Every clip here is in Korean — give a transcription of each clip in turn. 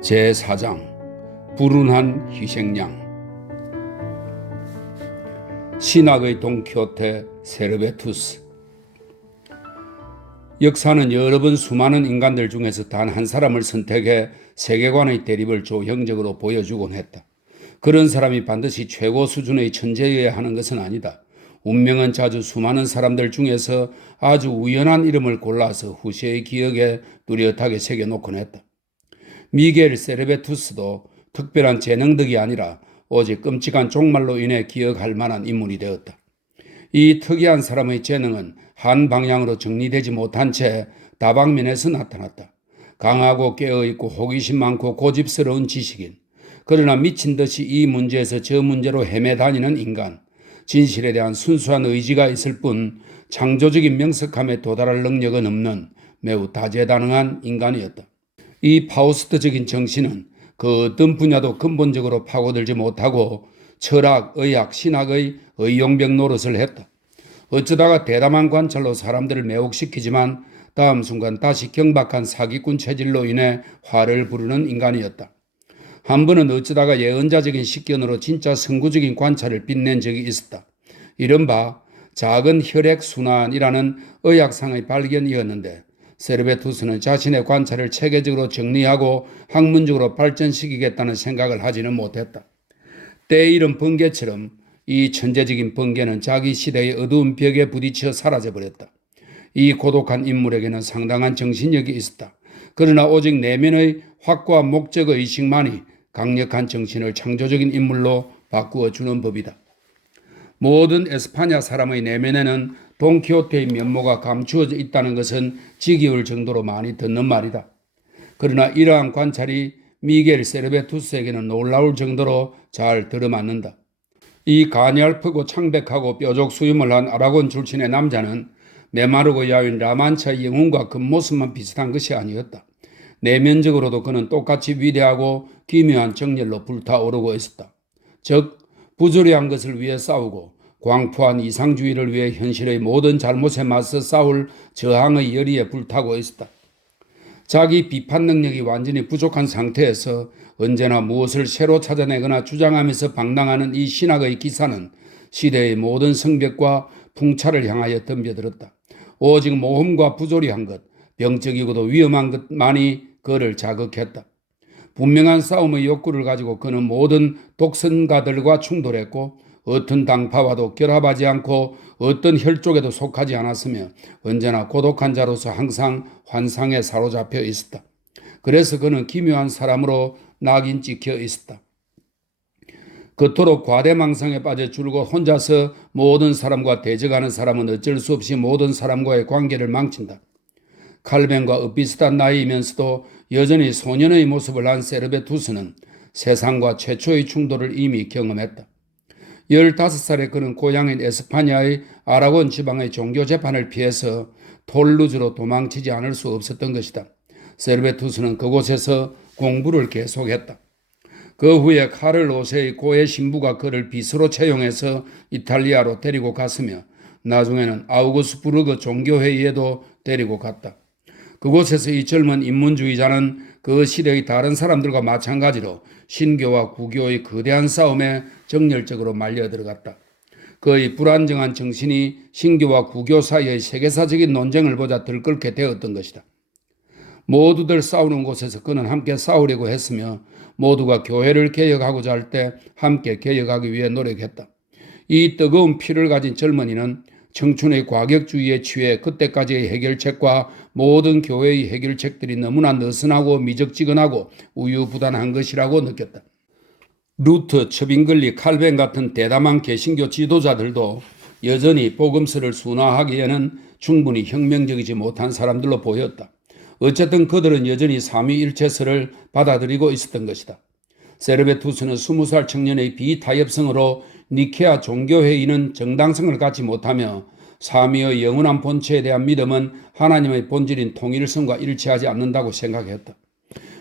제4장 불운한 희생양. 신학의 돈키호테 세르베투스. 역사는 여러 번 수많은 인간들 중에서 단 한 사람을 선택해 세계관의 대립을 조형적으로 보여주곤 했다. 그런 사람이 반드시 최고 수준의 천재여야 하는 것은 아니다. 운명은 자주 수많은 사람들 중에서 아주 우연한 이름을 골라서 후세의 기억에 뚜렷하게 새겨놓곤 했다. 미겔 세르베투스도 특별한 재능덕이 아니라 오직 끔찍한 종말로 인해 기억할 만한 인물이 되었다. 이 특이한 사람의 재능은 한 방향으로 정리되지 못한 채 다방면에서 나타났다. 강하고 깨어있고 호기심 많고 고집스러운 지식인, 그러나 미친 듯이 이 문제에서 저 문제로 헤매다니는 인간, 진실에 대한 순수한 의지가 있을 뿐 창조적인 명석함에 도달할 능력은 없는 매우 다재다능한 인간이었다. 이 파우스트적인 정신은 그 어떤 분야도 근본적으로 파고들지 못하고 철학, 의학, 신학의 의용병 노릇을 했다. 어쩌다가 대담한 관찰로 사람들을 매혹시키지만 다음 순간 다시 경박한 사기꾼 체질로 인해 화를 부르는 인간이었다. 한 번은 어쩌다가 예언자적인 식견으로 진짜 선구적인 관찰을 빛낸 적이 있었다. 이른바 작은 혈액순환이라는 의학상의 발견이었는데 세르베투스는 자신의 관찰을 체계적으로 정리하고 학문적으로 발전시키겠다는 생각을 하지는 못했다. 때에 이른 번개처럼 이 천재적인 번개는 자기 시대의 어두운 벽에 부딪혀 사라져버렸다. 이 고독한 인물에게는 상당한 정신력이 있었다. 그러나 오직 내면의 확고한 목적의식만이 강력한 정신을 창조적인 인물로 바꾸어 주는 법이다. 모든 에스파냐 사람의 내면에는 돈키호테의 면모가 감추어져 있다는 것은 지기울 정도로 많이 듣는 말이다. 그러나 이러한 관찰이 미겔 세르베투스에게는 놀라울 정도로 잘 들어맞는다. 이 가냘프고 창백하고 뾰족 수염을 한 아라곤 출신의 남자는 메마르고 야윈 라만차의 영웅과 겉모습만 비슷한 것이 아니었다. 내면적으로도 그는 똑같이 위대하고 기묘한 정열로 불타오르고 있었다. 즉, 부조리한 것을 위해 싸우고 광포한 이상주의를 위해 현실의 모든 잘못에 맞서 싸울 저항의 열의에 불타고 있었다. 자기 비판 능력이 완전히 부족한 상태에서 언제나 무엇을 새로 찾아내거나 주장하면서 방랑하는 이 신학의 기사는 시대의 모든 성벽과 풍차를 향하여 덤벼들었다. 오직 모험과 부조리한 것, 병적이고도 위험한 것만이 그를 자극했다. 분명한 싸움의 욕구를 가지고 그는 모든 독선가들과 충돌했고 어떤 당파와도 결합하지 않고 어떤 혈족에도 속하지 않았으며 언제나 고독한 자로서 항상 환상에 사로잡혀 있었다. 그래서 그는 기묘한 사람으로 낙인 찍혀 있었다. 그토록 과대망상에 빠져 줄곧 혼자서 모든 사람과 대적하는 사람은 어쩔 수 없이 모든 사람과의 관계를 망친다. 칼벤과 엇비슷한 나이이면서도 여전히 소년의 모습을 한 세르베투스는 세상과 최초의 충돌을 이미 경험했다. 15살에 그는 고향인 에스파냐의 아라곤 지방의 종교 재판을 피해서 톨루즈로 도망치지 않을 수 없었던 것이다. 세르베투스는 그곳에서 공부를 계속했다. 그 후에 카를 5세의 고의 신부가 그를 빗으로 채용해서 이탈리아로 데리고 갔으며 나중에는 아우구스부르크 종교회의에도 데리고 갔다. 그곳에서 이 젊은 인문주의자는 그 시대의 다른 사람들과 마찬가지로 신교와 구교의 거대한 싸움에 정열적으로 말려 들어갔다. 그의 불안정한 정신이 신교와 구교 사이의 세계사적인 논쟁을 보자 들끓게 되었던 것이다. 모두들 싸우는 곳에서 그는 함께 싸우려고 했으며 모두가 교회를 개혁하고자 할 때 함께 개혁하기 위해 노력했다. 이 뜨거운 피를 가진 젊은이는 청춘의 과격주의에 취해 그때까지의 해결책과 모든 교회의 해결책들이 너무나 느슨하고 미적지근하고 우유부단한 것이라고 느꼈다. 루트, 첩잉글리, 칼벤 같은 대담한 개신교 지도자들도 여전히 복음서를 순화하기에는 충분히 혁명적이지 못한 사람들로 보였다. 어쨌든 그들은 여전히 삼위일체설을 받아들이고 있었던 것이다. 세르베투스는 20살 청년의 비타협성으로 니케아 종교회의는 정당성을 갖지 못하며 삼위의 영원한 본체에 대한 믿음은 하나님의 본질인 통일성과 일치하지 않는다고 생각했다.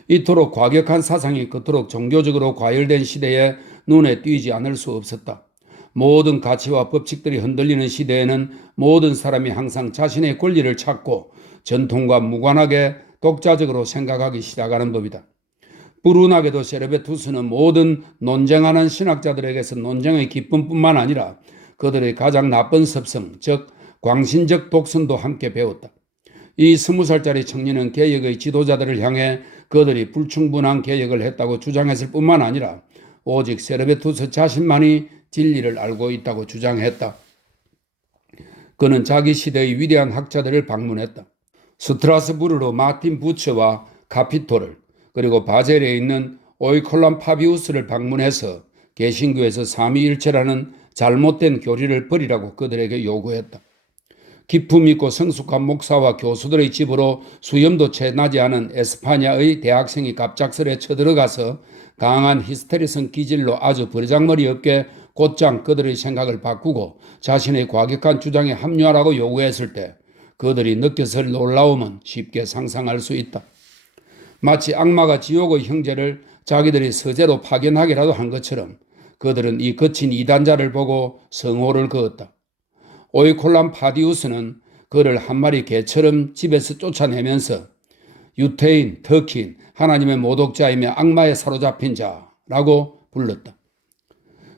이토록 과격한 사상이 그토록 종교적으로 과열된 시대에 눈에 띄지 않을 수 없었다. 모든 가치와 법칙들이 흔들리는 시대에는 모든 사람이 항상 자신의 권리를 찾고 전통과 무관하게 독자적으로 생각하기 시작하는 법이다. 불운하게도 세르베투스는 모든 논쟁하는 신학자들에게서 논쟁의 기쁨뿐만 아니라 그들의 가장 나쁜 습성, 즉 광신적 독선도 함께 배웠다. 이 20살짜리 청년은 개혁의 지도자들을 향해 그들이 불충분한 개혁을 했다고 주장했을 뿐만 아니라 오직 세르베투스 자신만이 진리를 알고 있다고 주장했다. 그는 자기 시대의 위대한 학자들을 방문했다. 스트라스부르로 마틴 부처와 카피토를, 그리고 바젤에 있는 오이콜람 파비우스를 방문해서 개신교에서 삼위일체라는 잘못된 교리를 버리라고 그들에게 요구했다. 기품 있고 성숙한 목사와 교수들의 집으로 수염도 채 나지 않은 에스파냐의 대학생이 갑작스레 쳐들어가서 강한 히스테리성 기질로 아주 버르장머리 없게 곧장 그들의 생각을 바꾸고 자신의 과격한 주장에 합류하라고 요구했을 때 그들이 느꼈을 놀라움은 쉽게 상상할 수 있다. 마치 악마가 지옥의 형제를 자기들이 서재로 파견하기라도 한 것처럼 그들은 이 거친 이단자를 보고 성호를 그었다. 오이콜람 파디우스는 그를 한 마리 개처럼 집에서 쫓아내면서 유태인, 터키인, 하나님의 모독자이며 악마에 사로잡힌 자라고 불렀다.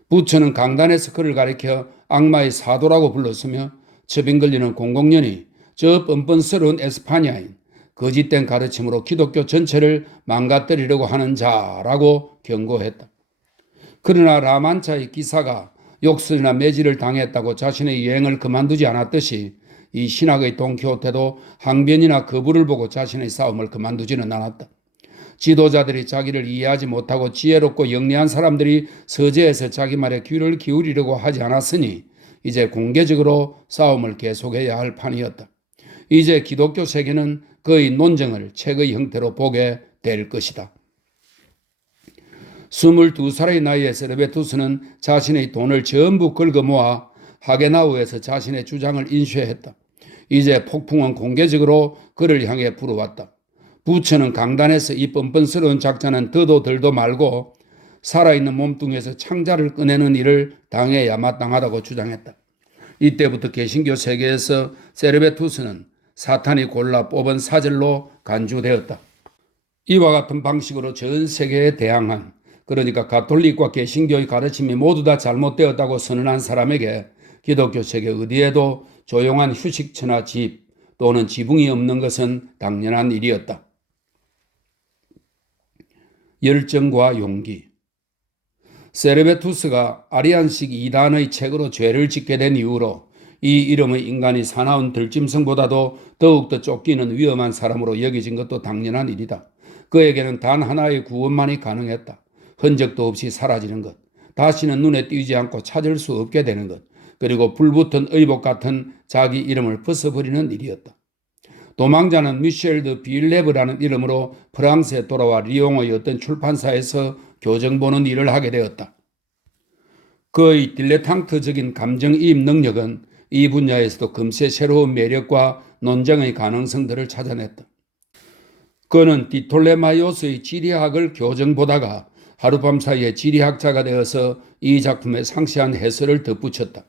부처는 강단에서 그를 가리켜 악마의 사도라고 불렀으며 처빙걸리는 공공연히 저 뻔뻔스러운 에스파냐인, 거짓된 가르침으로 기독교 전체를 망가뜨리려고 하는 자라고 경고했다. 그러나 라만차의 기사가 욕설이나 매질을 당했다고 자신의 여행을 그만두지 않았듯이 이 신학의 돈키호테도 항변이나 거부를 보고 자신의 싸움을 그만두지는 않았다. 지도자들이 자기를 이해하지 못하고 지혜롭고 영리한 사람들이 서재에서 자기 말에 귀를 기울이려고 하지 않았으니 이제 공개적으로 싸움을 계속해야 할 판이었다. 이제 기독교 세계는 그의 논쟁을 책의 형태로 보게 될 것이다. 22살의 나이에 세르베투스는 자신의 돈을 전부 긁어 모아 하게나우에서 자신의 주장을 인쇄했다. 이제 폭풍은 공개적으로 그를 향해 불어왔다. 부처는 강단에서 이 뻔뻔스러운 작자는 더도 덜도 말고 살아있는 몸뚱이에서 창자를 꺼내는 일을 당해야 마땅하다고 주장했다. 이때부터 개신교 세계에서 세르베투스는 사탄이 골라 뽑은 사절로 간주되었다. 이와 같은 방식으로 전 세계에 대항한, 그러니까 가톨릭과 개신교의 가르침이 모두 다 잘못되었다고 선언한 사람에게 기독교 세계 어디에도 조용한 휴식처나 집 또는 지붕이 없는 것은 당연한 일이었다. 열정과 용기. 세르베투스가 아리안식 이단의 책으로 죄를 짓게 된 이후로 이 이름의 인간이 사나운 들짐승보다도 더욱더 쫓기는 위험한 사람으로 여겨진 것도 당연한 일이다. 그에게는 단 하나의 구원만이 가능했다. 흔적도 없이 사라지는 것, 다시는 눈에 띄지 않고 찾을 수 없게 되는 것, 그리고 불붙은 의복 같은 자기 이름을 벗어버리는 일이었다. 도망자는 미셸 드 빌레브라는 이름으로 프랑스에 돌아와 리옹의 어떤 출판사에서 교정 보는 일을 하게 되었다. 그의 딜레탕트적인 감정이입 능력은 이 분야에서도 금세 새로운 매력과 논쟁의 가능성들을 찾아냈다. 그는 디톨레마이오스의 지리학을 교정보다가 하룻밤 사이에 지리학자가 되어서 이 작품에 상세한 해설을 덧붙였다.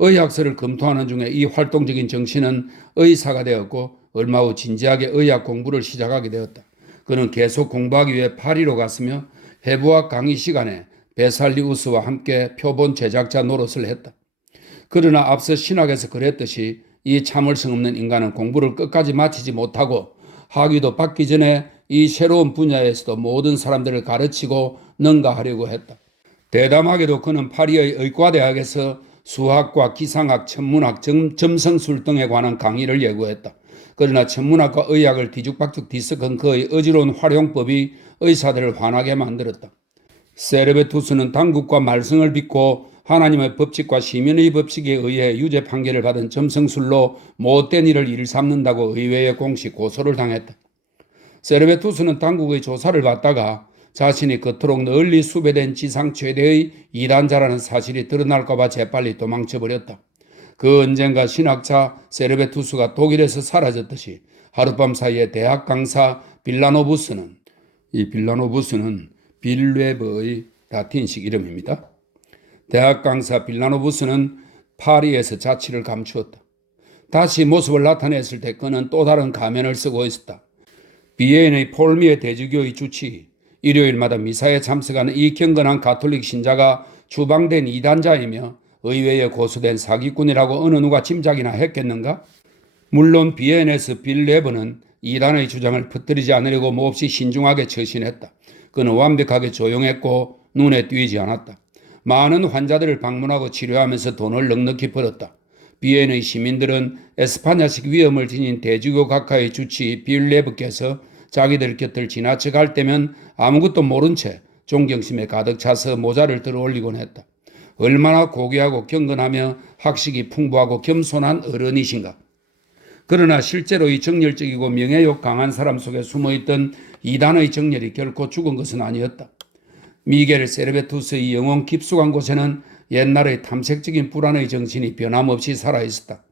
의학서를 검토하는 중에 이 활동적인 정신은 의사가 되었고 얼마 후 진지하게 의학 공부를 시작하게 되었다. 그는 계속 공부하기 위해 파리로 갔으며 해부학 강의 시간에 베살리우스와 함께 표본 제작자 노릇을 했다. 그러나 앞서 신학에서 그랬듯이 이 참을성 없는 인간은 공부를 끝까지 마치지 못하고 학위도 받기 전에 이 새로운 분야에서도 모든 사람들을 가르치고 능가하려고 했다. 대담하게도 그는 파리의 의과대학에서 수학과 기상학, 천문학, 점성술 등에 관한 강의를 예고했다. 그러나 천문학과 의학을 뒤죽박죽 뒤섞은 그의 어지러운 활용법이 의사들을 화나게 만들었다. 세르베투스는 당국과 말썽을 빚고 하나님의 법칙과 시민의 법칙에 의해 유죄 판결을 받은 점성술로 못된 일을 일삼는다고 의회에 공식 고소를 당했다. 세르베투스는 당국의 조사를 받다가 자신이 그토록 널리 수배된 지상 최대의 이단자라는 사실이 드러날까 봐 재빨리 도망쳐버렸다. 그 언젠가 신학자 세르베투스가 독일에서 사라졌듯이 하룻밤 사이에 대학 강사 빌라노부스는, 이 빌라노부스는 빌레버의 라틴식 이름입니다. 대학 강사 빌라노부스는 파리에서 자취를 감추었다. 다시 모습을 나타냈을 때 그는 또 다른 가면을 쓰고 있었다. 비엔의 폴미의 대주교의 주치, 일요일마다 미사에 참석하는 이 경건한 가톨릭 신자가 추방된 이단자이며 의회에 고소된 사기꾼이라고 어느 누가 짐작이나 했겠는가? 물론 비엔에서 빌 레버는 이단의 주장을 퍼뜨리지 않으려고 몹시 신중하게 처신했다. 그는 완벽하게 조용했고 눈에 띄지 않았다. 많은 환자들을 방문하고 치료하면서 돈을 넉넉히 벌었다. 비엔의 시민들은 에스파냐식 위험을 지닌 대주교 각하의 주치 빌 레버께서 자기들 곁을 지나쳐갈 때면 아무것도 모른 채 존경심에 가득 차서 모자를 들어 올리곤 했다. 얼마나 고귀하고 경건하며 학식이 풍부하고 겸손한 어른이신가. 그러나 실제로 이 정열적이고 명예욕 강한 사람 속에 숨어있던 이단의 정열이 결코 죽은 것은 아니었다. 미겔 세르베투스의 영혼 깊숙한 곳에는 옛날의 탐색적인 불안의 정신이 변함없이 살아있었다.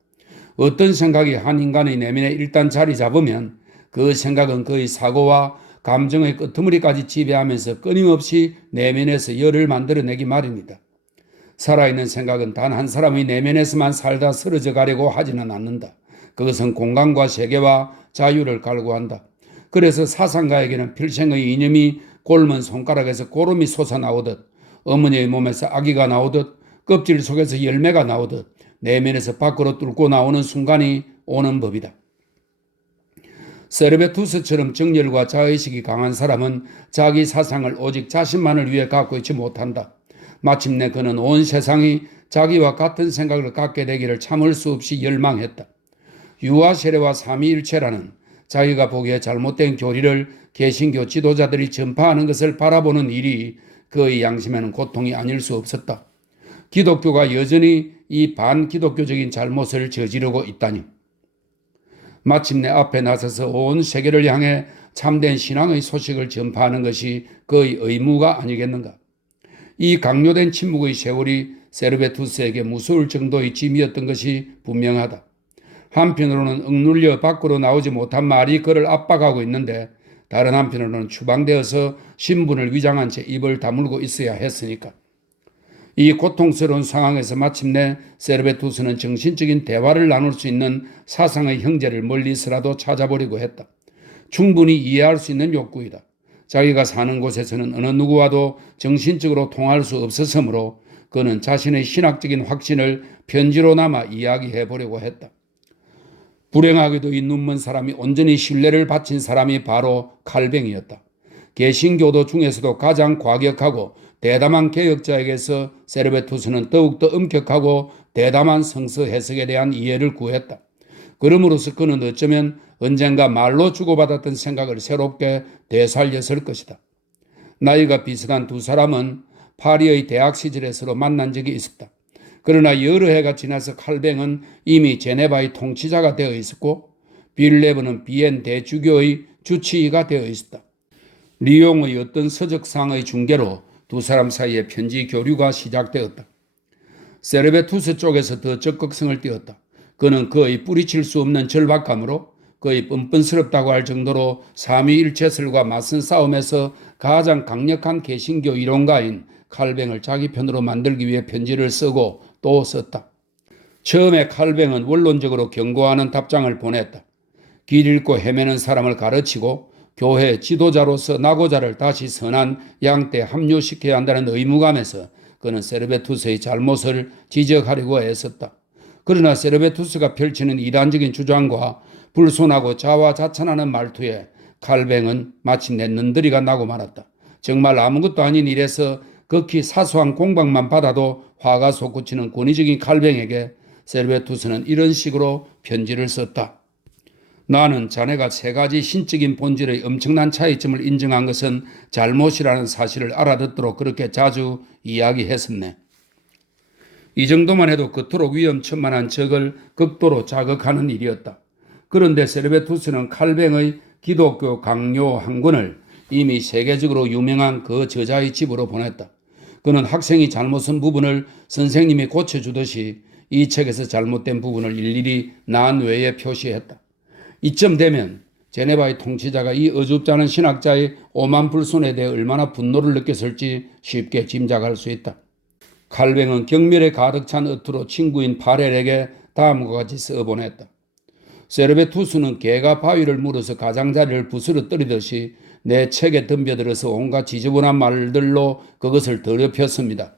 어떤 생각이 한 인간의 내면에 일단 자리 잡으면 그 생각은 그의 사고와 감정의 끄트머리까지 지배하면서 끊임없이 내면에서 열을 만들어내기 마련이다. 살아있는 생각은 단 한 사람의 내면에서만 살다 쓰러져 가려고 하지는 않는다. 그것은 공간과 세계와 자유를 갈구한다. 그래서 사상가에게는 필생의 이념이 곪은 손가락에서 고름이 솟아나오듯 어머니의 몸에서 아기가 나오듯 껍질 속에서 열매가 나오듯 내면에서 밖으로 뚫고 나오는 순간이 오는 법이다. 세르베투스처럼 정열과 자의식이 강한 사람은 자기 사상을 오직 자신만을 위해 갖고 있지 못한다. 마침내 그는 온 세상이 자기와 같은 생각을 갖게 되기를 참을 수 없이 열망했다. 유아 세례와 삼위일체라는 자기가 보기에 잘못된 교리를 개신교 지도자들이 전파하는 것을 바라보는 일이 그의 양심에는 고통이 아닐 수 없었다. 기독교가 여전히 이 반기독교적인 잘못을 저지르고 있다니. 마침내 앞에 나서서 온 세계를 향해 참된 신앙의 소식을 전파하는 것이 그의 의무가 아니겠는가. 이 강요된 침묵의 세월이 세르베투스에게 무서울 정도의 짐이었던 것이 분명하다. 한편으로는 억눌려 밖으로 나오지 못한 말이 그를 압박하고 있는데 다른 한편으로는 추방되어서 신분을 위장한 채 입을 다물고 있어야 했으니까. 이 고통스러운 상황에서 마침내 세르베투스는 정신적인 대화를 나눌 수 있는 사상의 형제를 멀리서라도 찾아보려고 했다. 충분히 이해할 수 있는 욕구이다. 자기가 사는 곳에서는 어느 누구와도 정신적으로 통할 수 없었으므로 그는 자신의 신학적인 확신을 편지로나마 이야기해 보려고 했다. 불행하게도 이 눈먼 사람이 온전히 신뢰를 바친 사람이 바로 칼뱅이었다. 개신교도 중에서도 가장 과격하고 대담한 개혁자에게서 세르베투스는 더욱더 엄격하고 대담한 성서 해석에 대한 이해를 구했다. 그러므로서 그는 어쩌면 언젠가 말로 주고받았던 생각을 새롭게 되살렸을 것이다. 나이가 비슷한 두 사람은 파리의 대학 시절에 서로 만난 적이 있었다. 그러나 여러 해가 지나서 칼뱅은 이미 제네바의 통치자가 되어 있었고 빌레브는 비엔 대주교의 주치의가 되어 있었다. 리옹의 어떤 서적상의 중개로 두 사람 사이에 편지 교류가 시작되었다. 세르베투스 쪽에서 더 적극성을 띄었다. 그는 그의 뿌리칠 수 없는 절박감으로 그의 뻔뻔스럽다고 할 정도로 삼위일체설과 맞선 싸움에서 가장 강력한 개신교 이론가인 칼뱅을 자기 편으로 만들기 위해 편지를 쓰고 또 썼다. 처음에 칼뱅은 원론적으로 경고하는 답장을 보냈다. 길 잃고 헤매는 사람을 가르치고 교회 지도자로서 나고자를 다시 선한 양떼 합류시켜야 한다는 의무감에서 그는 세르베투스의 잘못을 지적하려고 애썼다. 그러나 세르베투스가 펼치는 이단적인 주장과 불손하고 자화자찬하는 말투에 칼뱅은 마침내 는드리가 나고 말았다. 정말 아무것도 아닌 일에서 극히 사소한 공방만 받아도 화가 솟구치는 권위적인 칼뱅에게 세르베투스는 이런 식으로 편지를 썼다. 나는 자네가 세 가지 신적인 본질의 엄청난 차이점을 인정한 것은 잘못이라는 사실을 알아듣도록 그렇게 자주 이야기했었네. 이 정도만 해도 그토록 위험천만한 적을 극도로 자극하는 일이었다. 그런데 세르베투스는 칼뱅의 기독교 강요 한 권을 이미 세계적으로 유명한 그 저자의 집으로 보냈다. 그는 학생이 잘못 쓴 부분을 선생님이 고쳐주듯이 이 책에서 잘못된 부분을 일일이 난 외에 표시했다. 이쯤 되면 제네바의 통치자가 이 어줍지 않은 신학자의 오만 불손에 대해 얼마나 분노를 느꼈을지 쉽게 짐작할 수 있다. 칼뱅은 경멸에 가득 찬 어투로 친구인 바렐에게 다음과 같이 써보냈다. 세르베투스는 개가 바위를 물어서 가장자리를 부스러뜨리듯이 내 책에 덤벼들어서 온갖 지저분한 말들로 그것을 더럽혔습니다.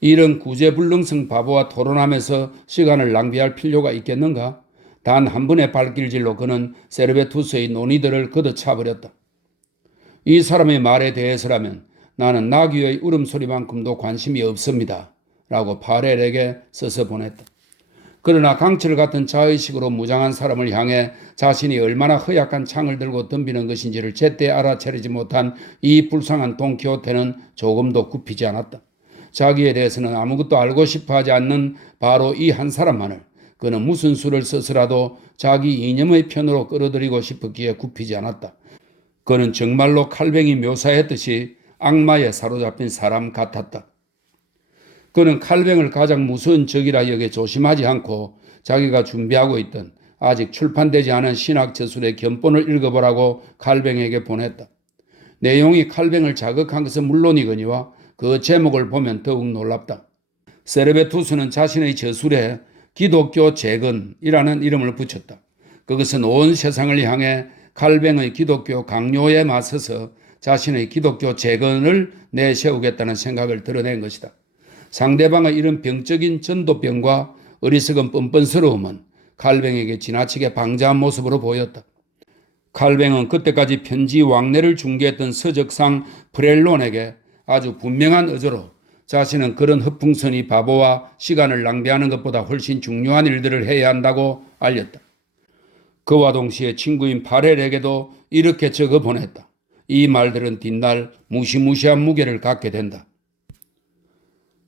이런 구제불능성 바보와 토론하면서 시간을 낭비할 필요가 있겠는가? 단 한 번의 발길질로 그는 세르베투스의 논의들을 걷어차버렸다. 이 사람의 말에 대해서라면 나는 나귀의 울음소리만큼도 관심이 없습니다. 라고 파렐에게 써서 보냈다. 그러나 강철 같은 자의식으로 무장한 사람을 향해 자신이 얼마나 허약한 창을 들고 덤비는 것인지를 제때 알아차리지 못한 이 불쌍한 돈키호테는 조금도 굽히지 않았다. 자기에 대해서는 아무것도 알고 싶어하지 않는 바로 이 한 사람만을 그는 무슨 수를 써서라도 자기 이념의 편으로 끌어들이고 싶었기에 굽히지 않았다. 그는 정말로 칼뱅이 묘사했듯이 악마에 사로잡힌 사람 같았다. 그는 칼뱅을 가장 무서운 적이라 여겨 조심하지 않고 자기가 준비하고 있던 아직 출판되지 않은 신학 저술의 견본을 읽어보라고 칼뱅에게 보냈다. 내용이 칼뱅을 자극한 것은 물론이거니와 그 제목을 보면 더욱 놀랍다. 세르베투스는 자신의 저술에 기독교 재건이라는 이름을 붙였다. 그것은 온 세상을 향해 칼뱅의 기독교 강요에 맞서서 자신의 기독교 재건을 내세우겠다는 생각을 드러낸 것이다. 상대방의 이런 병적인 전도병과 어리석은 뻔뻔스러움은 칼뱅에게 지나치게 방자한 모습으로 보였다. 칼뱅은 그때까지 편지 왕래를 중개했던 서적상 프렐론에게 아주 분명한 의도로 자신은 그런 허풍선이 바보와 시간을 낭비하는 것보다 훨씬 중요한 일들을 해야 한다고 알렸다. 그와 동시에 친구인 파렐에게도 이렇게 적어 보냈다. 이 말들은 뒷날 무시무시한 무게를 갖게 된다.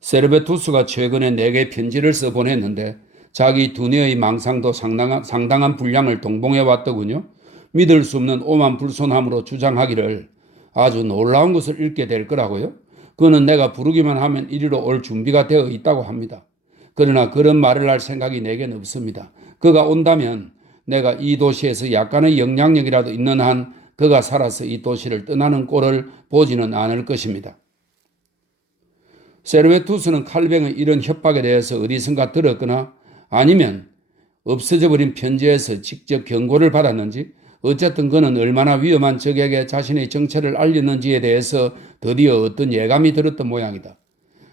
세르베투스가 최근에 내게 편지를 써보냈는데 자기 두뇌의 망상도 상당한 분량을 동봉해 왔더군요. 믿을 수 없는 오만불손함으로 주장하기를 아주 놀라운 것을 읽게 될 거라고요. 그는 내가 부르기만 하면 이리로 올 준비가 되어 있다고 합니다. 그러나 그런 말을 할 생각이 내겐 없습니다. 그가 온다면 내가 이 도시에서 약간의 영향력이라도 있는 한 그가 살아서 이 도시를 떠나는 꼴을 보지는 않을 것입니다. 세르베투스는 칼뱅의 이런 협박에 대해서 어디선가 들었거나 아니면 없어져 버린 편지에서 직접 경고를 받았는지 어쨌든 그는 얼마나 위험한 적에게 자신의 정체를 알렸는지에 대해서 드디어 어떤 예감이 들었던 모양이다.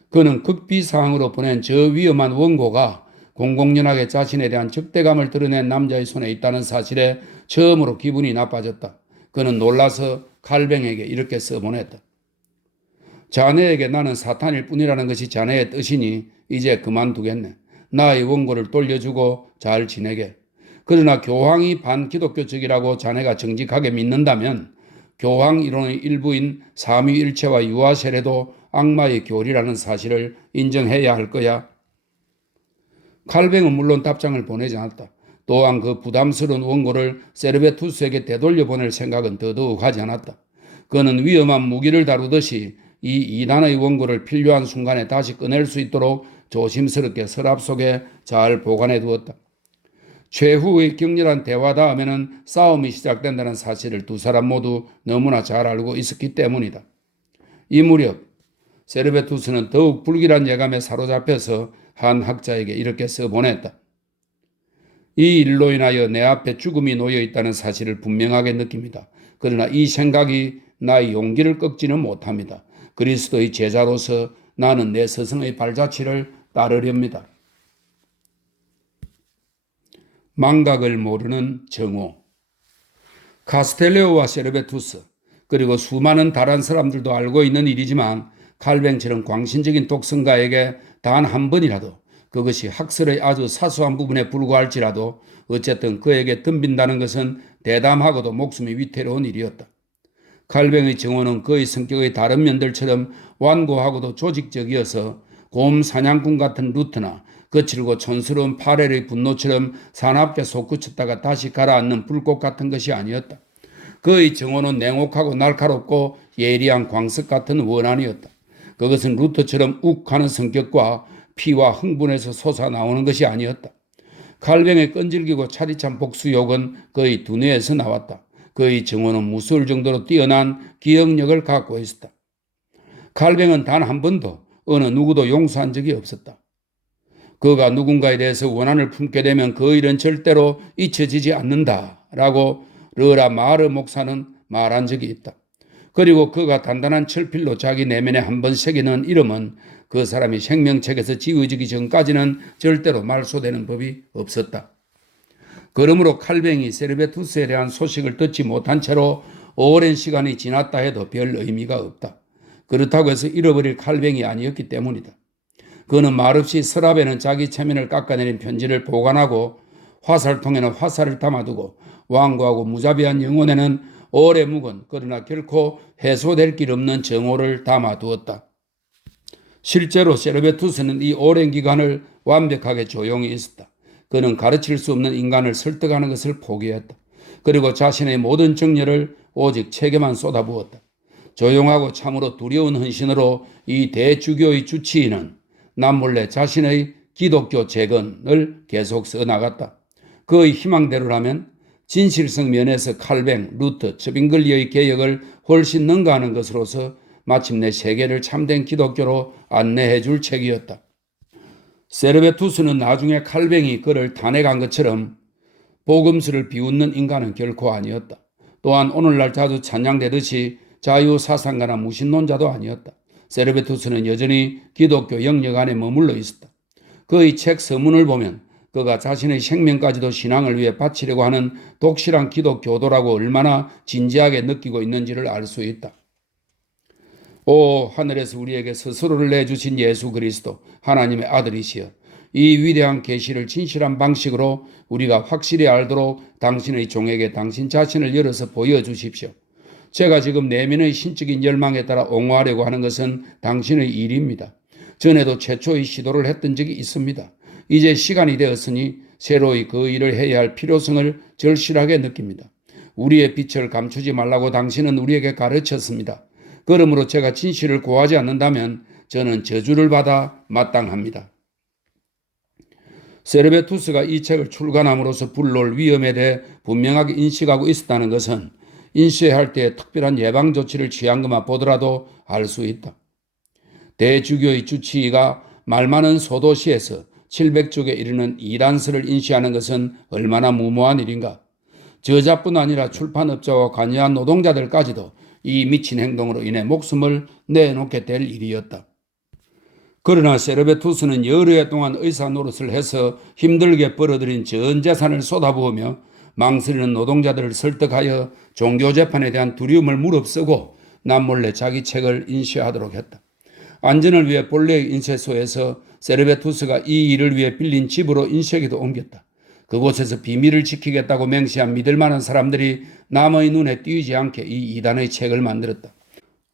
그는 극비사항으로 보낸 저 위험한 원고가 공공연하게 자신에 대한 적대감을 드러낸 남자의 손에 있다는 사실에 처음으로 기분이 나빠졌다. 그는 놀라서 칼뱅에게 이렇게 써보냈다. 자네에게 나는 사탄일 뿐이라는 것이 자네의 뜻이니 이제 그만두겠네. 나의 원고를 돌려주고 잘 지내게. 그러나 교황이 반기독교적이라고 자네가 정직하게 믿는다면 교황 이론의 일부인 삼위일체와 유아세례도 악마의 교리라는 사실을 인정해야 할 거야. 칼뱅은 물론 답장을 보내지 않았다. 또한 그 부담스러운 원고를 세르베투스에게 되돌려 보낼 생각은 더더욱 하지 않았다. 그는 위험한 무기를 다루듯이 이 이단의 원고를 필요한 순간에 다시 꺼낼 수 있도록 조심스럽게 서랍 속에 잘 보관해 두었다. 최후의 격렬한 대화 다음에는 싸움이 시작된다는 사실을 두 사람 모두 너무나 잘 알고 있었기 때문이다. 이 무렵 세르베투스는 더욱 불길한 예감에 사로잡혀서 한 학자에게 이렇게 써보냈다. 이 일로 인하여 내 앞에 죽음이 놓여 있다는 사실을 분명하게 느낍니다. 그러나 이 생각이 나의 용기를 꺾지는 못합니다. 그리스도의 제자로서 나는 내 스승의 발자취를 따르렵니다. 망각을 모르는 정오. 카스텔레오와 세르베투스 그리고 수많은 다른 사람들도 알고 있는 일이지만 칼뱅처럼 광신적인 독성가에게 단 한 번이라도 그것이 학설의 아주 사소한 부분에 불과할지라도 어쨌든 그에게 덤빈다는 것은 대담하고도 목숨이 위태로운 일이었다. 칼뱅의 정오는 그의 성격의 다른 면들처럼 완고하고도 조직적이어서 곰 사냥꾼 같은 루트나 거칠고 촌스러운 파렐의 분노처럼 사납게 솟구쳤다가 다시 가라앉는 불꽃 같은 것이 아니었다. 그의 정오는 냉혹하고 날카롭고 예리한 광석 같은 원한이었다. 그것은 루터처럼 욱하는 성격과 피와 흥분에서 솟아나오는 것이 아니었다. 칼뱅의 끈질기고 차디찬 복수욕은 그의 두뇌에서 나왔다. 그의 정오는 무서울 정도로 뛰어난 기억력을 갖고 있었다. 칼뱅은 단 한 번도 어느 누구도 용서한 적이 없었다. 그가 누군가에 대해서 원한을 품게 되면 그 일은 절대로 잊혀지지 않는다라고 르라 마르 목사는 말한 적이 있다. 그리고 그가 단단한 철필로 자기 내면에 한번 새기는 이름은 그 사람이 생명책에서 지워지기 전까지는 절대로 말소되는 법이 없었다. 그러므로 칼뱅이 세르베투스에 대한 소식을 듣지 못한 채로 오랜 시간이 지났다 해도 별 의미가 없다. 그렇다고 해서 잃어버릴 칼뱅이 아니었기 때문이다. 그는 말없이 서랍에는 자기 체면을 깎아내린 편지를 보관하고 화살통에는 화살을 담아두고 완고하고 무자비한 영혼에는 오래 묵은 그러나 결코 해소될 길 없는 정오를 담아두었다. 실제로 세르베투스는 이 오랜 기간을 완벽하게 조용히 있었다. 그는 가르칠 수 없는 인간을 설득하는 것을 포기했다. 그리고 자신의 모든 정열을 오직 책에만 쏟아부었다. 조용하고 참으로 두려운 헌신으로 이 대주교의 주치의는 남몰래 자신의 기독교 재건을 계속 써나갔다. 그의 희망대로라면 진실성 면에서 칼뱅, 루터, 츠빙글리의 개혁을 훨씬 능가하는 것으로서 마침내 세계를 참된 기독교로 안내해 줄 책이었다. 세르베투스는 나중에 칼뱅이 그를 탄핵한 것처럼 복음서를 비웃는 인간은 결코 아니었다. 또한 오늘날 자주 찬양되듯이 자유사상가나 무신론자도 아니었다. 세르베투스는 여전히 기독교 영역 안에 머물러 있었다. 그의 책 서문을 보면 그가 자신의 생명까지도 신앙을 위해 바치려고 하는 독실한 기독교도라고 얼마나 진지하게 느끼고 있는지를 알 수 있다. 오 하늘에서 우리에게 스스로를 내주신 예수 그리스도 하나님의 아들이시여, 이 위대한 계시를 진실한 방식으로 우리가 확실히 알도록 당신의 종에게 당신 자신을 열어서 보여주십시오. 제가 지금 내면의 신적인 열망에 따라 옹호하려고 하는 것은 당신의 일입니다. 전에도 최초의 시도를 했던 적이 있습니다. 이제 시간이 되었으니 새로이 그 일을 해야 할 필요성을 절실하게 느낍니다. 우리의 빛을 감추지 말라고 당신은 우리에게 가르쳤습니다. 그러므로 제가 진실을 구하지 않는다면 저는 저주를 받아 마땅합니다. 세르베투스가 이 책을 출간함으로써 불러올 위험에 대해 분명하게 인식하고 있었다는 것은 인쇄할 때 특별한 예방 조치를 취한 것만 보더라도 알 수 있다. 대주교의 주치의가 말 많은 소도시에서 700쪽에 이르는 이란서를 인쇄하는 것은 얼마나 무모한 일인가. 저자뿐 아니라 출판업자와 관여한 노동자들까지도 이 미친 행동으로 인해 목숨을 내놓게 될 일이었다. 그러나 세르베투스는 여러 해 동안 의사 노릇을 해서 힘들게 벌어들인 전 재산을 쏟아부으며 망설이는 노동자들을 설득하여 종교재판에 대한 두려움을 무릅쓰고 남몰래 자기 책을 인쇄하도록 했다. 안전을 위해 본래의 인쇄소에서 세르베투스가 이 일을 위해 빌린 집으로 인쇄기도 옮겼다. 그곳에서 비밀을 지키겠다고 맹세한 믿을 만한 사람들이 남의 눈에 띄지 않게 이 이단의 책을 만들었다.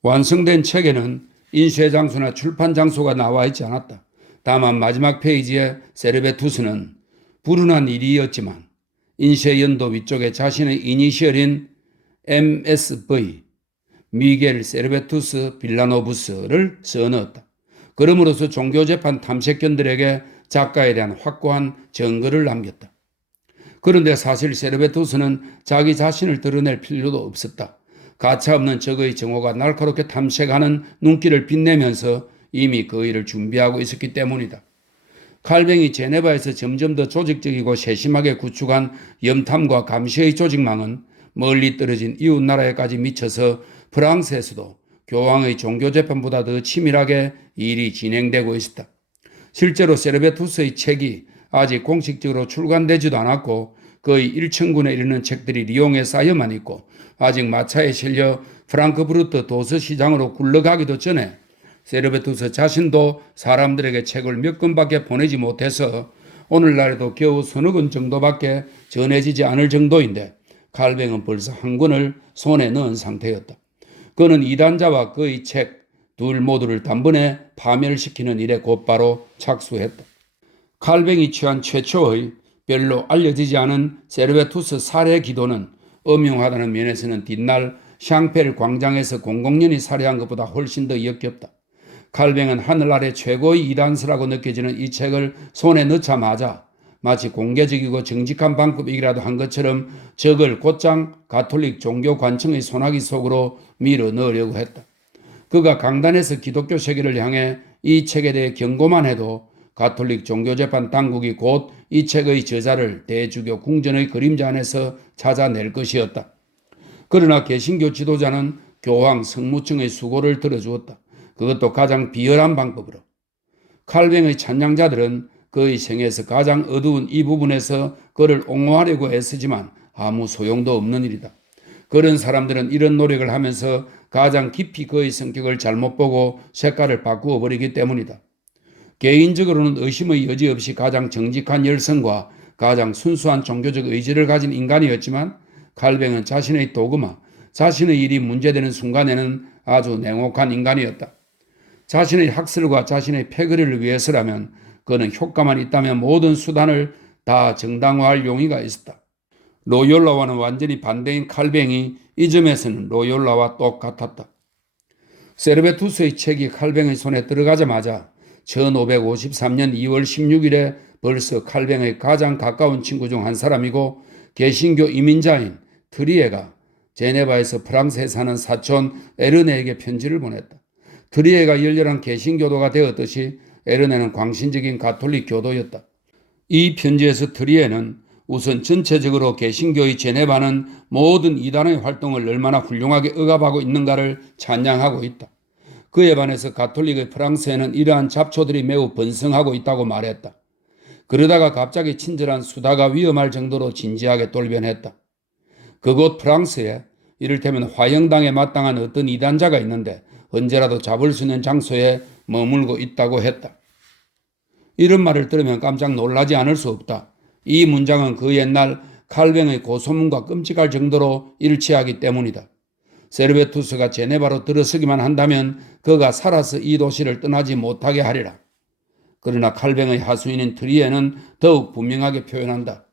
완성된 책에는 인쇄 장소나 출판 장소가 나와 있지 않았다. 다만 마지막 페이지에 세르베투스는 불운한 일이었지만 인쇄 연도 위쪽에 자신의 이니셜인 MSV 미겔 세르베투스 빌라노부스를 써넣었다. 그러므로서 종교재판 탐색견들에게 작가에 대한 확고한 증거를 남겼다. 그런데 사실 세르베투스는 자기 자신을 드러낼 필요도 없었다. 가차없는 적의 정오가 날카롭게 탐색하는 눈길을 빛내면서 이미 그 일을 준비하고 있었기 때문이다. 칼뱅이 제네바에서 점점 더 조직적이고 세심하게 구축한 염탐과 감시의 조직망은 멀리 떨어진 이웃나라에까지 미쳐서 프랑스에서도 교황의 종교재판보다 더 치밀하게 일이 진행되고 있었다. 실제로 세르베투스의 책이 아직 공식적으로 출간되지도 않았고 거의 1천군에 이르는 책들이 리옹에 쌓여만 있고 아직 마차에 실려 프랑크푸르트 도서시장으로 굴러가기도 전에 세르베투스 자신도 사람들에게 책을 몇 권밖에 보내지 못해서 오늘날에도 겨우 서너 권 정도밖에 전해지지 않을 정도인데 칼뱅은 벌써 한 권을 손에 넣은 상태였다. 그는 이단자와 그의 책 둘 모두를 단번에 파멸시키는 일에 곧바로 착수했다. 칼뱅이 취한 최초의 별로 알려지지 않은 세르베투스 살해 기도는 엄용하다는 면에서는 뒷날 샹펠 광장에서 공공연히 살해한 것보다 훨씬 더 역겹다. 칼뱅은 하늘 아래 최고의 이단서라고 느껴지는 이 책을 손에 넣자마자 마치 공개적이고 정직한 방법이기라도 한 것처럼 적을 곧장 가톨릭 종교 관청의 소나기 속으로 밀어 넣으려고 했다. 그가 강단에서 기독교 세계를 향해 이 책에 대해 경고만 해도 가톨릭 종교재판 당국이 곧 이 책의 저자를 대주교 궁전의 그림자 안에서 찾아낼 것이었다. 그러나 개신교 지도자는 교황 성무청의 수고를 들어주었다. 그것도 가장 비열한 방법으로. 칼뱅의 찬양자들은 그의 생애에서 가장 어두운 이 부분에서 그를 옹호하려고 애쓰지만 아무 소용도 없는 일이다. 그런 사람들은 이런 노력을 하면서 가장 깊이 그의 성격을 잘못 보고 색깔을 바꾸어 버리기 때문이다. 개인적으로는 의심의 여지 없이 가장 정직한 열성과 가장 순수한 종교적 의지를 가진 인간이었지만 칼뱅은 자신의 도그마, 자신의 일이 문제되는 순간에는 아주 냉혹한 인간이었다. 자신의 학설과 자신의 패거리를 위해서라면 그는 효과만 있다면 모든 수단을 다 정당화할 용의가 있었다. 로욜라와는 완전히 반대인 칼뱅이 이 점에서는 로욜라와 똑같았다. 세르베투스의 책이 칼뱅의 손에 들어가자마자 1553년 2월 16일에 벌써 칼뱅의 가장 가까운 친구 중 한 사람이고 개신교 이민자인 트리에가 제네바에서 프랑스에 사는 사촌 에르네에게 편지를 보냈다. 트리에가 열렬한 개신교도가 되었듯이 에르네는 광신적인 가톨릭 교도였다. 이 편지에서 트리에는 우선 전체적으로 개신교의 제네바는 모든 이단의 활동을 얼마나 훌륭하게 억압하고 있는가를 찬양하고 있다. 그에 반해서 가톨릭의 프랑스에는 이러한 잡초들이 매우 번성하고 있다고 말했다. 그러다가 갑자기 친절한 수다가 위험할 정도로 진지하게 돌변했다. 그곳 프랑스에 이를테면 화영당에 마땅한 어떤 이단자가 있는데 언제라도 잡을 수 있는 장소에 머물고 있다고 했다. 이런 말을 들으면 깜짝 놀라지 않을 수 없다. 이 문장은 그 옛날 칼뱅의 고소문과 끔찍할 정도로 일치하기 때문이다. 세르베투스가 제네바로 들어서기만 한다면 그가 살아서 이 도시를 떠나지 못하게 하리라. 그러나 칼뱅의 하수인인 트리에는 더욱 분명하게 표현한다.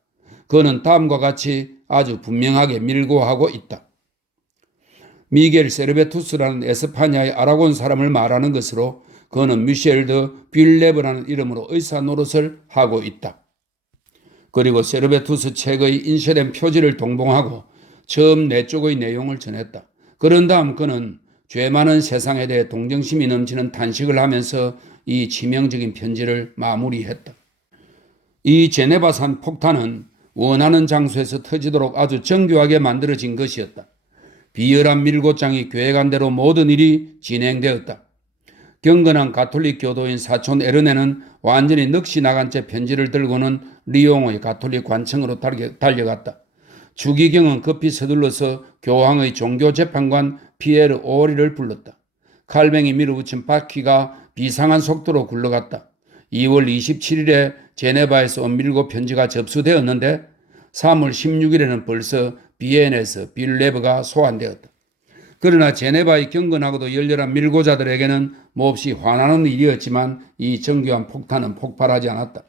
그는 다음과 같이 아주 분명하게 밀고하고 있다. 미겔 세르베투스라는 에스파냐의 아라곤 사람을 말하는 것으로 그는 미셸 드 뷸레브라는 이름으로 의사 노릇을 하고 있다. 그리고 세르베투스 책의 인쇄된 표지를 동봉하고 처음 내 쪽의 내용을 전했다. 그런 다음 그는 죄 많은 세상에 대해 동정심이 넘치는 탄식을 하면서 이 치명적인 편지를 마무리했다. 이 제네바산 폭탄은 원하는 장소에서 터지도록 아주 정교하게 만들어진 것이었다. 비열한 밀고장이 계획한 대로 모든 일이 진행되었다. 경건한 가톨릭 교도인 사촌 에르네는 완전히 넋이 나간 채 편지를 들고는 리옹의 가톨릭 관청으로 달려갔다. 주기경은 급히 서둘러서 교황의 종교재판관 피에르 오리를 불렀다. 칼뱅이 밀어붙인 바퀴가 비상한 속도로 굴러갔다. 2월 27일에 제네바에서 온 밀고 편지가 접수되었는데 3월 16일에는 벌써 비엔에서 뷸레브가 소환되었다. 그러나 제네바의 경건하고도 열렬한 밀고자들에게는 몹시 화나는 일이었지만 이 정교한 폭탄은 폭발하지 않았다.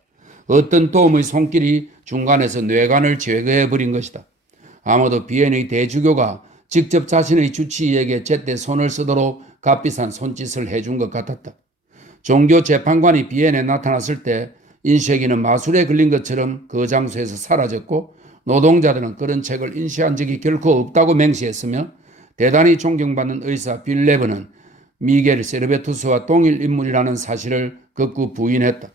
어떤 도움의 손길이 중간에서 뇌관을 제거해버린 것이다. 아마도 비엔의 대주교가 직접 자신의 주치의에게 제때 손을 쓰도록 값비싼 손짓을 해준 것 같았다. 종교재판관이 비엔에 나타났을 때 인쇄기는 마술에 걸린 것처럼 그 장소에서 사라졌고 노동자들은 그런 책을 인쇄한 적이 결코 없다고 맹세했으며 대단히 존경받는 의사 뷸레브는 미겔 세르베투스와 동일 인물이라는 사실을 극구 부인했다.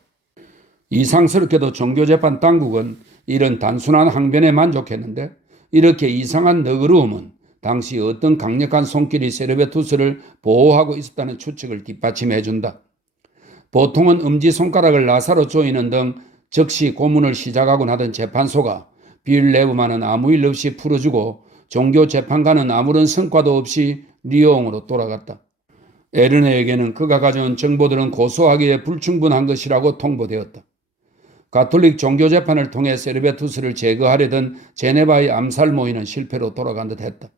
이상스럽게도 종교재판 당국은 이런 단순한 항변에 만족했는데 이렇게 이상한 너그러움은 당시 어떤 강력한 손길이 세르베투스를 보호하고 있었다는 추측을 뒷받침해준다. 보통은 엄지손가락을 나사로 조이는 등 즉시 고문을 시작하곤 하던 재판소가 뷸레브만은 아무 일 없이 풀어주고 종교재판관은 아무런 성과도 없이 리옹으로 돌아갔다. 에르네에게는 그가 가져온 정보들은 고소하기에 불충분한 것이라고 통보되었다. 가톨릭 종교재판을 통해 세르베투스를 제거하려던 제네바의 암살 모의는 실패로 돌아간 듯했다.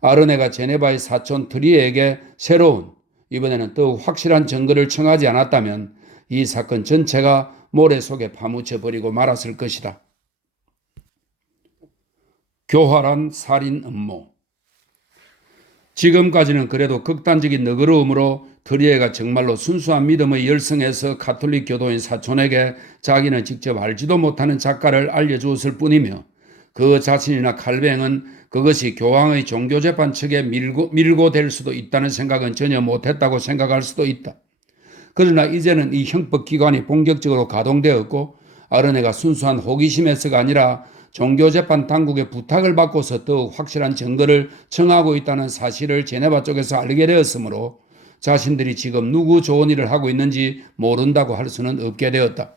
아르네가 제네바의 사촌 트리에게 새로운, 이번에는 더욱 확실한 증거를 청하지 않았다면 이 사건 전체가 모래 속에 파묻혀버리고 말았을 것이다. 교활한 살인 음모. 지금까지는 그래도 극단적인 너그러움으로 트리에가 정말로 순수한 믿음의 열성에서 가톨릭 교도인 사촌에게 자기는 직접 알지도 못하는 작가를 알려주었을 뿐이며 그 자신이나 칼뱅은 그것이 교황의 종교재판 측에 밀고 될 수도 있다는 생각은 전혀 못했다고 생각할 수도 있다. 그러나 이제는 이 형법기관이 본격적으로 가동되었고 아르네가 순수한 호기심에서가 아니라 종교재판 당국의 부탁을 받고서 더욱 확실한 증거를 청하고 있다는 사실을 제네바 쪽에서 알게 되었으므로 자신들이 지금 누구 좋은 일을 하고 있는지 모른다고 할 수는 없게 되었다.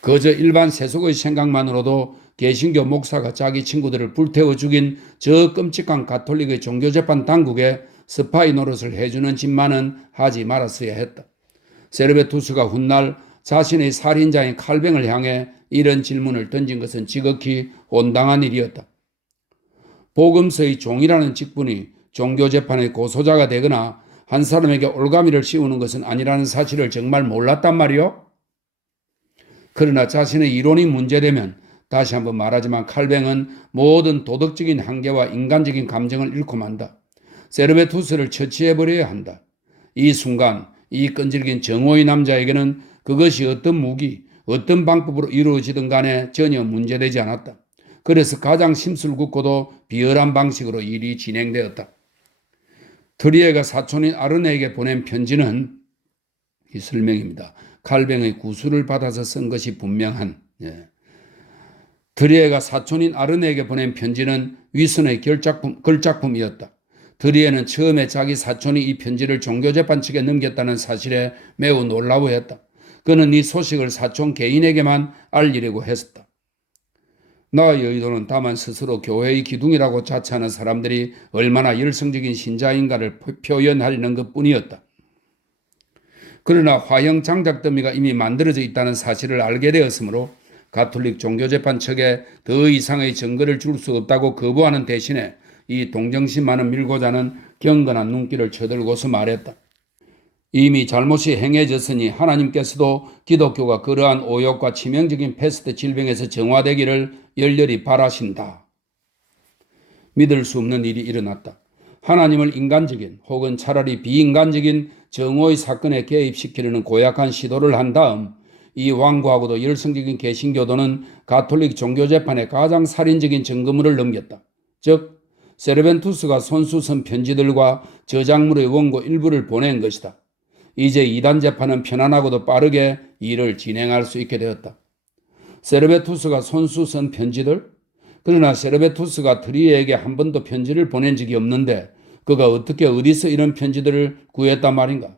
그저 일반 세속의 생각만으로도 개신교 목사가 자기 친구들을 불태워 죽인 저 끔찍한 가톨릭의 종교재판 당국에 스파이 노릇을 해주는 짓만은 하지 말았어야 했다. 세르베투스가 훗날 자신의 살인자인 칼뱅을 향해 이런 질문을 던진 것은 지극히 온당한 일이었다. 복음서의 종이라는 직분이 종교재판의 고소자가 되거나 한 사람에게 올가미를 씌우는 것은 아니라는 사실을 정말 몰랐단 말이요? 그러나 자신의 이론이 문제되면 다시 한번 말하지만 칼뱅은 모든 도덕적인 한계와 인간적인 감정을 잃고 만다. 세르베투스를 처치해버려야 한다. 이 순간 이 끈질긴 정오의 남자에게는 그것이 어떤 무기, 어떤 방법으로 이루어지든 간에 전혀 문제되지 않았다. 그래서 가장 심술궂고도 비열한 방식으로 일이 진행되었다. 트리에가 사촌인 아르네에게 보낸 편지는 이 설명입니다. 칼뱅의 구술을 받아서 쓴 것이 분명한 드리에가 사촌인 아르네에게 보낸 편지는 위선의 걸작품이었다. 드리에는 처음에 자기 사촌이 이 편지를 종교재판 측에 넘겼다는 사실에 매우 놀라워했다. 그는 이 소식을 사촌 개인에게만 알리려고 했었다. 나의 의도는 다만 스스로 교회의 기둥이라고 자처하는 사람들이 얼마나 열성적인 신자인가를 표현하려는 것뿐이었다. 그러나 화형 장작 더미가 이미 만들어져 있다는 사실을 알게 되었으므로 가톨릭 종교재판 측에 더 이상의 증거를 줄 수 없다고 거부하는 대신에 이 동정심 많은 밀고자는 경건한 눈길을 쳐들고서 말했다. 이미 잘못이 행해졌으니 하나님께서도 기독교가 그러한 오욕과 치명적인 패스트 질병에서 정화되기를 열렬히 바라신다. 믿을 수 없는 일이 일어났다. 하나님을 인간적인 혹은 차라리 비인간적인 정오의 사건에 개입시키려는 고약한 시도를 한 다음 이 완고하고도 열성적인 개신교도는 가톨릭 종교재판에 가장 살인적인 증거물을 넘겼다. 즉 세르벤투스가 손수 쓴 편지들과 저작물의 원고 일부를 보낸 것이다. 이제 이단 재판은 편안하고도 빠르게 일을 진행할 수 있게 되었다. 세르베투스가 손수 쓴 편지들? 그러나 세르베투스가 드리에에게 한 번도 편지를 보낸 적이 없는데 그가 어떻게 어디서 이런 편지들을 구했단 말인가?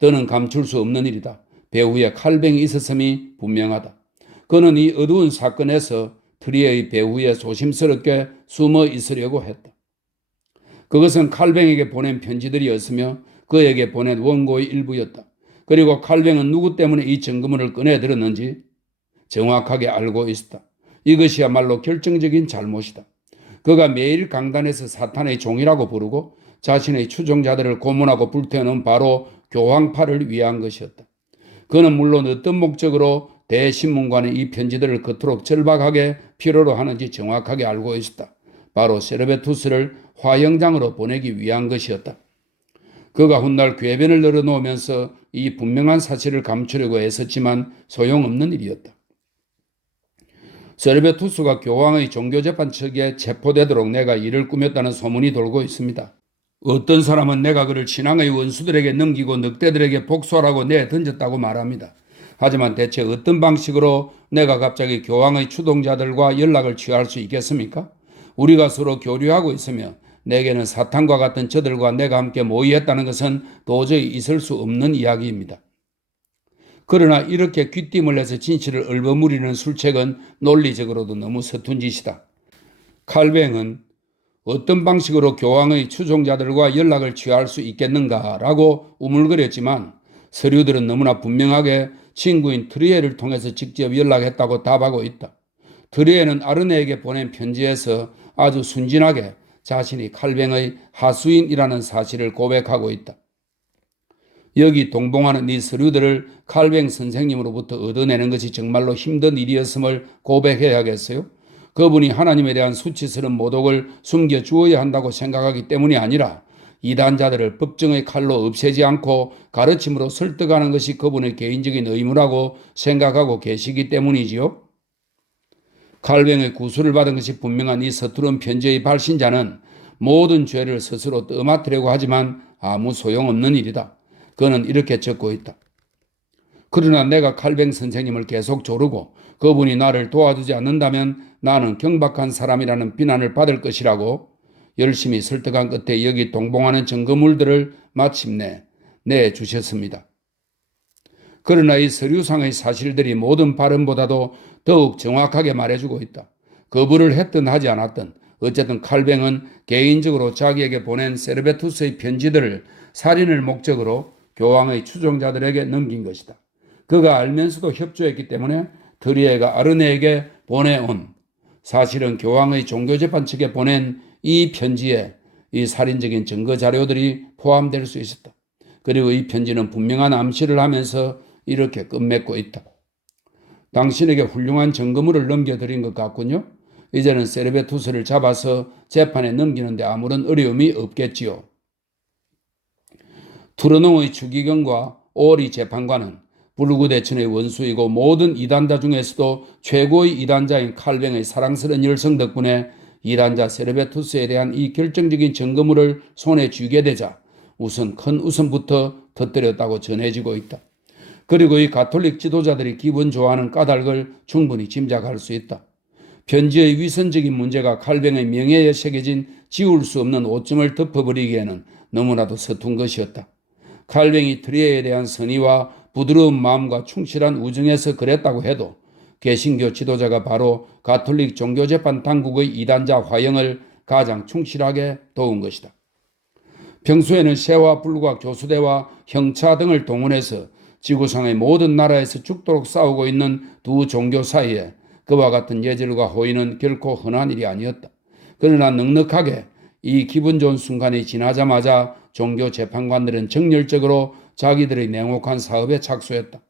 더는 감출 수 없는 일이다. 배후에 칼뱅이 있었음이 분명하다. 그는 이 어두운 사건에서 드리에의 배후에 조심스럽게 숨어 있으려고 했다. 그것은 칼뱅에게 보낸 편지들이었으며 그에게 보낸 원고의 일부였다. 그리고 칼뱅은 누구 때문에 이 증거물을 꺼내들었는지 정확하게 알고 있었다. 이것이야말로 결정적인 잘못이다. 그가 매일 강단에서 사탄의 종이라고 부르고 자신의 추종자들을 고문하고 불태우는 바로 교황파를 위한 것이었다. 그는 물론 어떤 목적으로 대신문관의 이 편지들을 그토록 절박하게 필요로 하는지 정확하게 알고 있었다. 바로 세르베투스를 화형장으로 보내기 위한 것이었다. 그가 훗날 궤변을 늘어놓으면서 이 분명한 사실을 감추려고 애썼지만 소용없는 일이었다. 세르베투스가 교황의 종교재판 측에 체포되도록 내가 일을 꾸몄다는 소문이 돌고 있습니다. 어떤 사람은 내가 그를 신앙의 원수들에게 넘기고 늑대들에게 복수하라고 내던졌다고 말합니다. 하지만 대체 어떤 방식으로 내가 갑자기 교황의 추동자들과 연락을 취할 수 있겠습니까? 우리가 서로 교류하고 있으며 내게는 사탄과 같은 저들과 내가 함께 모의했다는 것은 도저히 있을 수 없는 이야기입니다. 그러나 이렇게 귀띔을 해서 진실을 얼버무리는 술책은 논리적으로도 너무 서툰 짓이다. 칼뱅은 어떤 방식으로 교황의 추종자들과 연락을 취할 수 있겠는가라고 우물거렸지만 서류들은 너무나 분명하게 친구인 트리에를 통해서 직접 연락했다고 답하고 있다. 트리에는 아르네에게 보낸 편지에서 아주 순진하게 자신이 칼뱅의 하수인이라는 사실을 고백하고 있다. 여기 동봉하는 이 서류들을 칼뱅 선생님으로부터 얻어내는 것이 정말로 힘든 일이었음을 고백해야겠어요? 그분이 하나님에 대한 수치스러운 모독을 숨겨주어야 한다고 생각하기 때문이 아니라 이단자들을 법정의 칼로 없애지 않고 가르침으로 설득하는 것이 그분의 개인적인 의무라고 생각하고 계시기 때문이지요. 칼뱅의 구술을 받은 것이 분명한 이 서투른 편지의 발신자는 모든 죄를 스스로 떠맡으려고 하지만 아무 소용없는 일이다. 그는 이렇게 적고 있다. 그러나 내가 칼뱅 선생님을 계속 조르고 그분이 나를 도와주지 않는다면 나는 경박한 사람이라는 비난을 받을 것이라고 열심히 설득한 끝에 여기 동봉하는 증거물들을 마침내 내주셨습니다. 그러나 이 서류상의 사실들이 모든 발언보다도 더욱 정확하게 말해주고 있다. 거부를 했든 하지 않았든 어쨌든 칼뱅은 개인적으로 자기에게 보낸 세르베투스의 편지들을 살인을 목적으로 교황의 추종자들에게 넘긴 것이다. 그가 알면서도 협조했기 때문에 드리에가 아르네에게 보내온, 사실은 교황의 종교재판 측에 보낸 이 편지에 이 살인적인 증거 자료들이 포함될 수 있었다. 그리고 이 편지는 분명한 암시를 하면서 이렇게 끝맺고 있다. 당신에게 훌륭한 증거물을 넘겨드린 것 같군요. 이제는 세르베투스를 잡아서 재판에 넘기는데 아무런 어려움이 없겠지요. 투르농의 추기경과 오리 재판관은 불구 대천의 원수이고 모든 이단자 중에서도 최고의 이단자인 칼뱅의 사랑스러운 열성 덕분에 이단자 세르베투스에 대한 이 결정적인 증거물을 손에 쥐게 되자 우선 큰 웃음부터 터뜨렸다고 전해지고 있다. 그리고 이 가톨릭 지도자들이 기분 좋아하는 까닭을 충분히 짐작할 수 있다. 편지의 위선적인 문제가 칼뱅의 명예에 새겨진 지울 수 없는 오점을 덮어버리기에는 너무나도 서툰 것이었다. 칼뱅이 트리에에 대한 선의와 부드러운 마음과 충실한 우정에서 그랬다고 해도 개신교 지도자가 바로 가톨릭 종교재판 당국의 이단자 화형을 가장 충실하게 도운 것이다. 평소에는 새와 불과 교수대와 형차 등을 동원해서 지구상의 모든 나라에서 죽도록 싸우고 있는 두 종교 사이에 그와 같은 예절과 호의는 결코 흔한 일이 아니었다. 그러나 넉넉하게 이 기분 좋은 순간이 지나자마자 종교 재판관들은 정열적으로 자기들의 냉혹한 사업에 착수했다.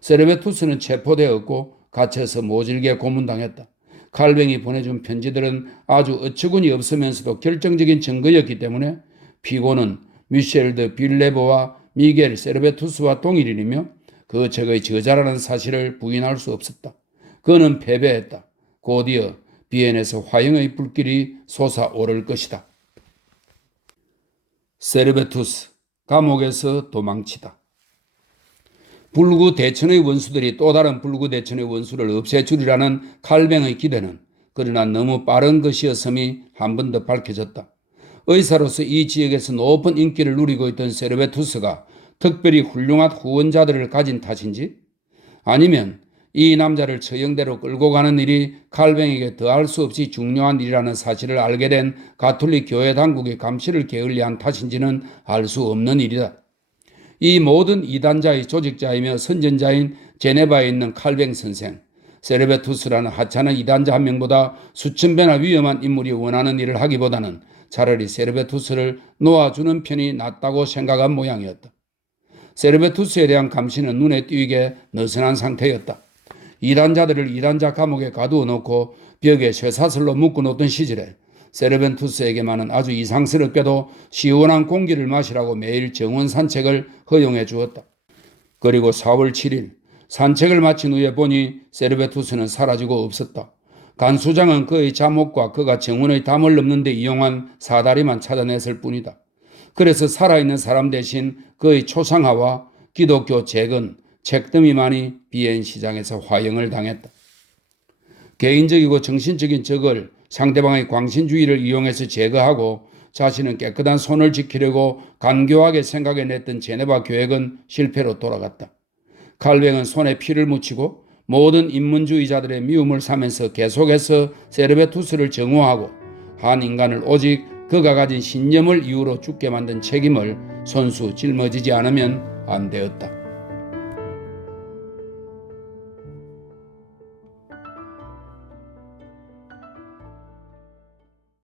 세르베투스는 체포되었고 갇혀서 모질게 고문당했다. 칼뱅이 보내준 편지들은 아주 어처구니 없으면서도 결정적인 증거였기 때문에 피고는 미셸 드 빌레보와 미겔 세르베투스와 동일인이며 그 책의 저자라는 사실을 부인할 수 없었다. 그는 패배했다. 곧이어 비엔에서 화형의 불길이 솟아오를 것이다. 세르베투스, 감옥에서 도망치다. 불구 대천의 원수들이 또 다른 불구 대천의 원수를 없애주리라는 칼뱅의 기대는 그러나 너무 빠른 것이었음이 한 번 더 밝혀졌다. 의사로서 이 지역에서 높은 인기를 누리고 있던 세르베투스가 특별히 훌륭한 후원자들을 가진 탓인지, 아니면 이 남자를 처형대로 끌고 가는 일이 칼뱅에게 더할 수 없이 중요한 일이라는 사실을 알게 된 가톨릭 교회 당국의 감시를 게을리한 탓인지는 알 수 없는 일이다. 이 모든 이단자의 조직자이며 선전자인 제네바에 있는 칼뱅 선생, 세르베투스라는 하찮은 이단자 한 명보다 수천 배나 위험한 인물이 원하는 일을 하기보다는 차라리 세르베투스를 놓아주는 편이 낫다고 생각한 모양이었다. 세르베투스에 대한 감시는 눈에 띄게 느슨한 상태였다. 이단자들을 이단자 감옥에 가두어 놓고 벽에 쇠사슬로 묶어놓던 시절에 세르베투스에게만은 아주 이상스럽게도 시원한 공기를 마시라고 매일 정원 산책을 허용해 주었다. 그리고 4월 7일 산책을 마친 후에 보니 세르베투스는 사라지고 없었다. 간수장은 그의 잠옷과 그가 정원의 담을 넘는 데 이용한 사다리만 찾아냈을 뿐이다. 그래서 살아있는 사람 대신 그의 초상화와 기독교 재건, 책더미만이 비엔 시장에서 화형을 당했다. 개인적이고 정신적인 적을 상대방의 광신주의를 이용해서 제거하고 자신은 깨끗한 손을 지키려고 간교하게 생각해냈던 제네바 계획은 실패로 돌아갔다. 칼뱅은 손에 피를 묻히고 모든 인문주의자들의 미움을 사면서 계속해서 세르베투스를 정오하고 한 인간을 오직 그가 가진 신념을 이유로 죽게 만든 책임을 손수 짊어지지 않으면 안 되었다.